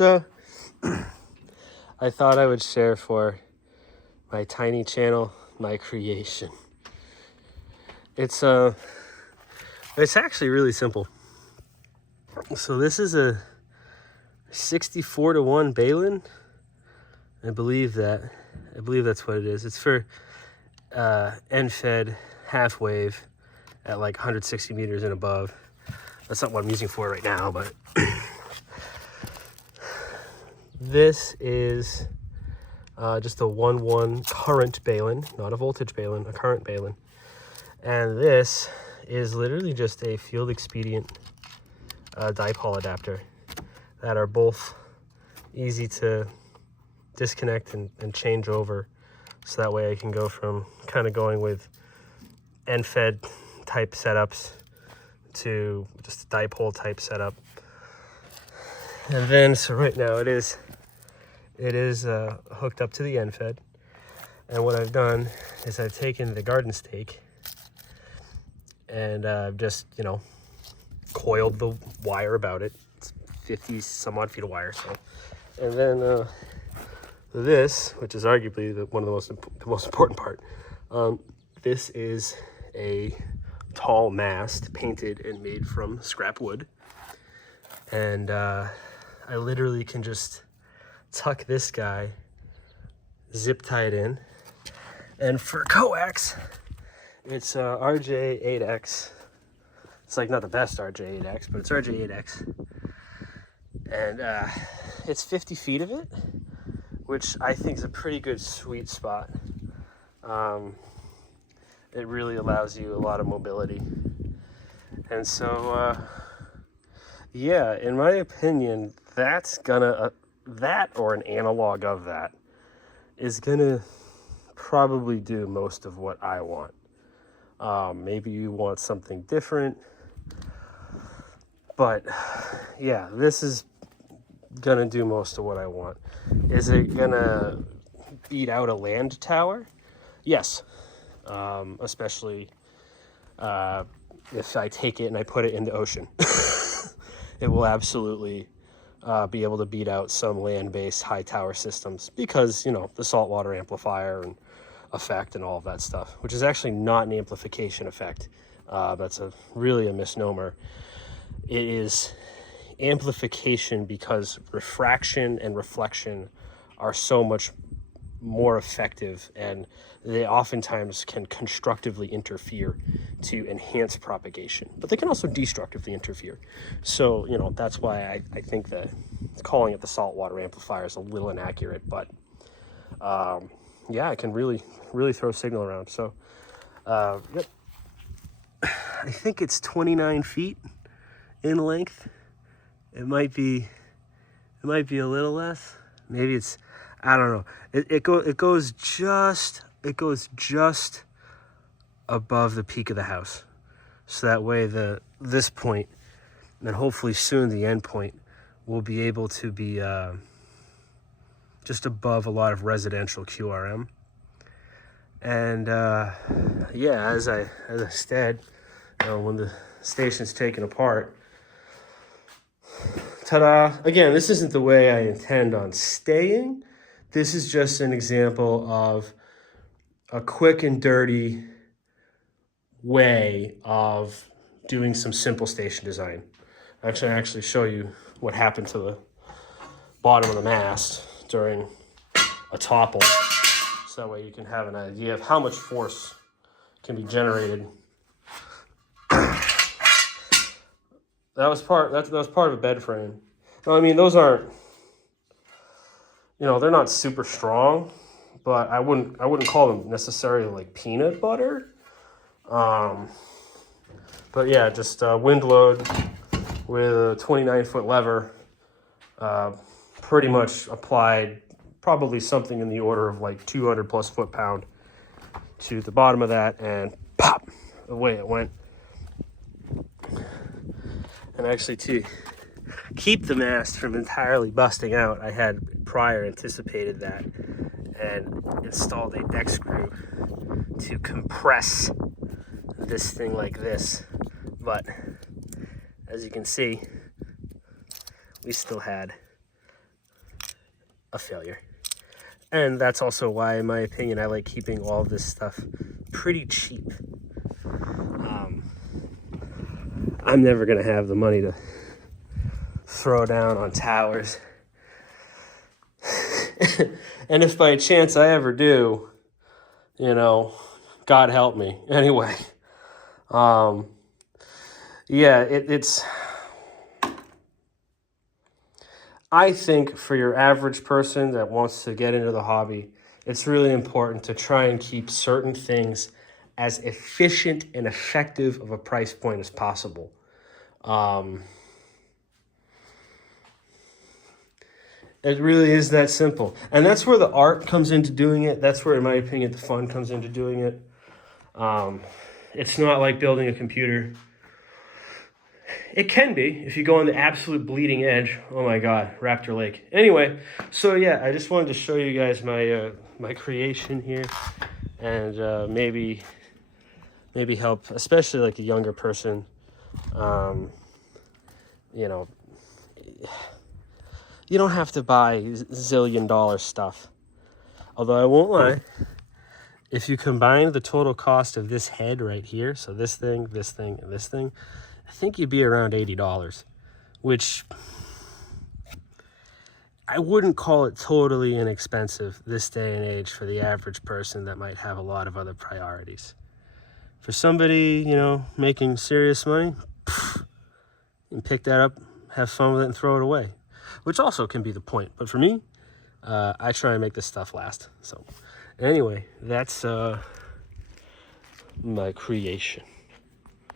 So I thought I would share for my tiny channel my creation. It's actually really simple. So this is a 64-to-1 balun. I believe that's what it is. It's for end fed half wave at like 160 meters and above. That's not what I'm using for right now, but this is just a 1-1 current balun, not a voltage balun, a current balun. And this is literally just a field expedient dipole adapter that are both easy to disconnect and change over, so that way I can go from kind of going with end fed type setups to just a dipole type setup. And then so right now it is hooked up to the end fed, and what I've done is I've taken the garden stake and I've just coiled the wire about it. It's 50 some odd feet of wire. So, and then this, which is arguably one of the most important part, this is a tall mast painted and made from scrap wood, and I literally can just tuck this guy, zip tie it in, and for coax it's RJ8X. It's like not the best RJ8X, but it's RJ8X, and it's 50 feet of it, which I think is a pretty good sweet spot. It really allows you a lot of mobility. And so, yeah, in my opinion, that's gonna, that or an analog of that is gonna probably do most of what I want. Maybe you want something different, but yeah, this is gonna do most of what I want. Is it gonna beat out a land tower? Yes. Especially if I take it and I put it in the ocean. It will absolutely be able to beat out some land-based high tower systems because, the saltwater amplifier and effect and all of that stuff, which is actually not an amplification effect. That's really a misnomer. It is amplification because refraction and reflection are so much more effective, and they oftentimes can constructively interfere to enhance propagation, but they can also destructively interfere. So that's why I think that calling it the saltwater amplifier is a little inaccurate, but yeah, it can really throw signal around. So yep, I think it's 29 feet in length. It might be a little less. Maybe it's, I don't know. It goes just above the peak of the house, so that way this point, and then hopefully soon the end point, will be able to be just above a lot of residential QRM. And yeah, as I said, when the station's taken apart, ta-da! Again, this isn't the way I intend on staying. This is just an example of a quick and dirty way of doing some simple station design. I actually show you what happened to the bottom of the mast during a topple, so that way you can have an idea of how much force can be generated. That was part of a bed frame. No, I mean, those aren't, they're not super strong, but I wouldn't call them necessarily like peanut butter. But yeah, just wind load with a 29-foot lever, pretty much applied probably something in the order of like 200 plus foot-pound to the bottom of that, and pop, away it went. And actually, to keep the mast from entirely busting out, I had prior anticipated that and installed a deck screw to compress this thing like this. But as you can see, we still had a failure. And that's also why, in my opinion, I like keeping all this stuff pretty cheap. I'm never going to have the money to throw down on towers. And if by chance I ever do, you know, God help me. Anyway, yeah, it's... I think for your average person that wants to get into the hobby, it's really important to try and keep certain things as efficient and effective of a price point as possible. It really is that simple. And that's where the art comes into doing it. That's where, in my opinion, the fun comes into doing it. It's not like building a computer. It can be if you go on the absolute bleeding edge. Oh my God, Raptor Lake. Anyway, so yeah, I just wanted to show you guys my my creation here, and maybe help, especially like a younger person. You know, you don't have to buy zillion-dollar stuff. Although I won't lie, if you combine the total cost of this head right here, so this thing, and this thing, I think you'd be around $80, which I wouldn't call it totally inexpensive this day and age for the average person that might have a lot of other priorities. For somebody, you know, making serious money, you can pick that up, have fun with it, and throw it away, which also can be the point. But for me, I try and make this stuff last. So anyway, that's my creation.